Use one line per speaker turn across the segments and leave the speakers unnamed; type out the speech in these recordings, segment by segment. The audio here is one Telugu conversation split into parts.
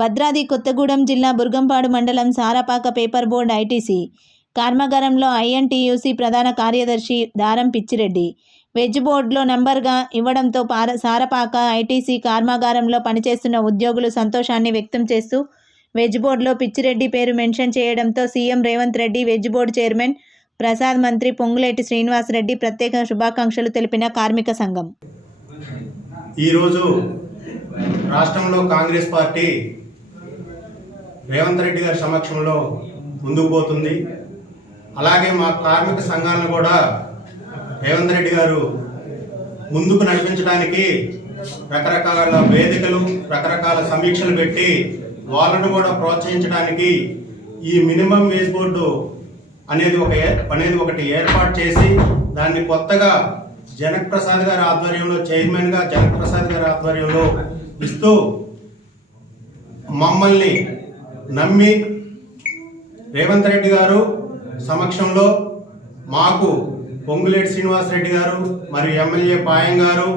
భద్రాద్రి కొత్తగూడెం జిల్లా బుర్గంపాడు మండలం సారపాక పేపర్ బోర్డ్ ఐటీసీ. కర్మాగారంలో ఐఎన్టీయూసీ ప్రధాన కార్యదర్శి దారం పిచ్చిరెడ్డి. వెజ్ బోర్డులో నెంబర్గా ఇవ్వడంతో పార సారపాక ఐటీసీ కర్మాగారంలో పనిచేస్తున్న ఉద్యోగులు సంతోషాన్ని వ్యక్తం చేస్తూ వెజ్ బోర్డులో పిచ్చిరెడ్డి పేరు మెన్షన్ చేయడంతో CM Revanth Reddy wage board chairman Prasad మంత్రి పొంగులేటి శ్రీనివాసరెడ్డి ప్రత్యేక శుభాకాంక్షలు తెలిపిన కార్మిక సంఘం.
ఈరోజు రాష్ట్రంలో కాంగ్రెస్ పార్టీ రేవంత్ రెడ్డి గారి సమక్షంలో ముందుకు పోతుంది. అలాగే మా కార్మిక సంఘాలను కూడా రేవంత్ రెడ్డి గారు ముందుకు నడిపించడానికి రకరకాల వేదికలు రకరకాల సమీక్షలు పెట్టి వాళ్ళను కూడా ప్రోత్సహించడానికి ఈ మినిమం వేజ్ బోర్డు అనేది ఒక అనేది ఒకటి ఏర్పాటు చేసి దాన్ని కొత్తగా జనక్ ప్రసాద్ గారి ఆధ్వర్యంలో చైర్మన్గా జనక్ ప్రసాద్ గారి ఆధ్వర్యంలో ఇస్తూ మమ్మల్ని నమ్మి రేవంత్ రెడ్డి గారు సమక్షంలో మాకు పొంగులేటి శ్రీనివాస్ రెడ్డి గారు మరియు ఎమ్మెల్యే పాయం గారు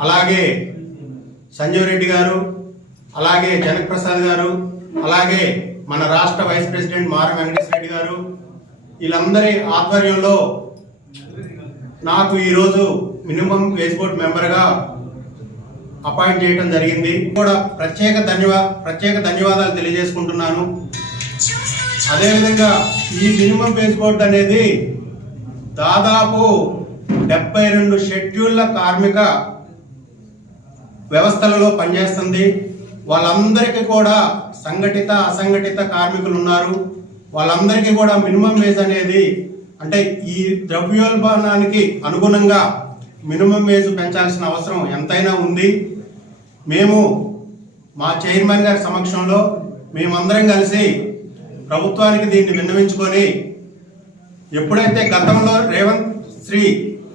అలాగే సంజీవ్ రెడ్డి గారు అలాగే జనక్ ప్రసాద్ గారు అలాగే మన రాష్ట్ర వైస్ ప్రెసిడెంట్ మార వెంకటేశ్వర రెడ్డి గారు వీళ్ళందరి ఆధ్వర్యంలో నాకు ఈరోజు మినిమం వేజ్ బోర్డ్ మెంబర్గా అపాయింట్ చేయడం జరిగింది. కూడా ప్రత్యేక ధన్యవా ప్రత్యేక ధన్యవాదాలు తెలియజేసుకుంటున్నాను. అదేవిధంగా ఈ మినిమం వేజ్ బోర్డు అనేది దాదాపు డెబ్బై రెండు షెడ్యూళ్ళ కార్మిక వ్యవస్థలలో పనిచేస్తుంది. వాళ్ళందరికీ కూడా సంఘటిత అసంఘటిత కార్మికులు ఉన్నారు వాళ్ళందరికీ కూడా మినిమం వేజ్ అనేది అంటే ఈ ద్రవ్యోల్బణానికి అనుగుణంగా మినిమం వేజ్ పెంచాల్సిన అవసరం ఎంతైనా ఉంది. మేము మా చైర్మన్ గారి సమక్షంలో మేమందరం కలిసి ప్రభుత్వానికి దీన్ని విన్నవించుకొని ఎప్పుడైతే గతంలో Revanth Shri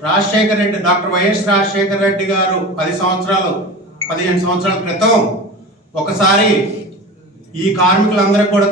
Rajasekhara Reddy doctor Y S Rajasekhara Reddy garu పది సంవత్సరాలు పదిహేను సంవత్సరాల క్రితం ఒకసారి ఈ కార్మికులందరూ కూడా